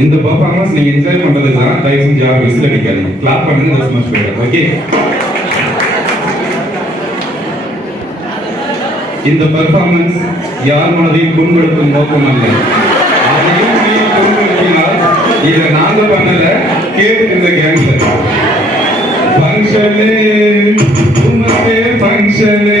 இந்த பர்ஃபார்மன்ஸ் நீங்க என்ஜாய் பண்றது தான் தயவு செஞ்சு யாரும் மிஸ் அடிக்காதீங்க கிளாப் பண்ணுங்க தஸ் மச் ஓகே இந்த பர்ஃபார்மன்ஸ் யார் மனதையும் புண்படுத்தும் நோக்கம் அல்ல. அதையும் இதை நாங்க பண்ணல கேட்டு இந்த கேம்ல ஃபங்க்ஷனு உமக்கே ஃபங்க்ஷனு